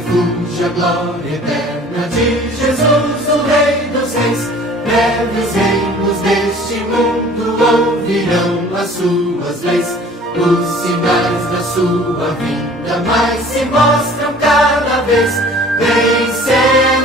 refúgio, a glória eterna de Jesus, o Rei dos Reis. Breves reinos deste mundo ouvirão as suas leis. Os sinais da sua vinda mais se mostram cada vez. Vencer